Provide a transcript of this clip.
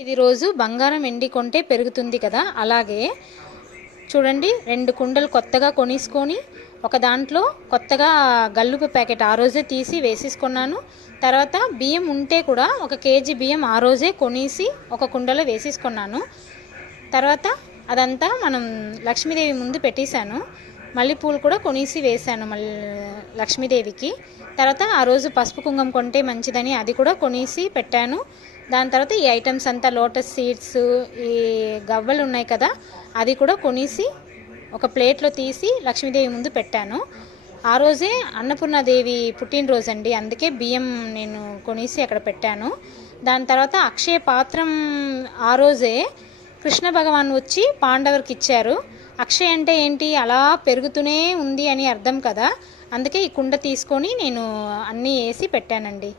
ఇది రోజు బంగారం ఎండి కొంటే పెరుగుతుంది కదా, అలాగే చూడండి 2 కుండలు కొత్తగా కొనేసుకొని ఒక దాంట్లో కొత్తగా గల్లుపు ప్యాకెట్ ఆ రోజే తీసి వేసేసుకున్నాను. తర్వాత బియ్యం ఉంటే కూడా 1 కేజీ బియ్యం ఆ రోజే కొనేసి ఒక కుండలో వేసేసుకున్నాను. తర్వాత అదంతా మనం లక్ష్మీదేవి ముందు పెట్టేశాను. మల్లెపూలు కూడా కొనేసి వేశాను మళ్ళీ లక్ష్మీదేవికి. తర్వాత ఆ రోజు పసుపు కుంకుమ కొంటే మంచిదని అది కూడా కొనేసి పెట్టాను. దాని తర్వాత ఈ ఐటమ్స్ అంతా లోటస్ సీడ్స్, ఈ గవ్వలు ఉన్నాయి కదా, అది కూడా కొనేసి ఒక ప్లేట్లో తీసి లక్ష్మీదేవి ముందు పెట్టాను. ఆ రోజే అన్నపూర్ణాదేవి పుట్టినరోజు అండి, అందుకే బియ్యం నేను కొనేసి అక్కడ పెట్టాను. దాని తర్వాత అక్షయ పాత్రం ఆ రోజే కృష్ణ భగవాన్ వచ్చి పాండవులకు ఇచ్చారు. అక్షయ అంటే ఏంటి, అలా పెరుగుతూనే ఉంది అని అర్థం కదా, అందుకే ఈ కుండ తీసుకొని నేను అన్నీ వేసి పెట్టానండి.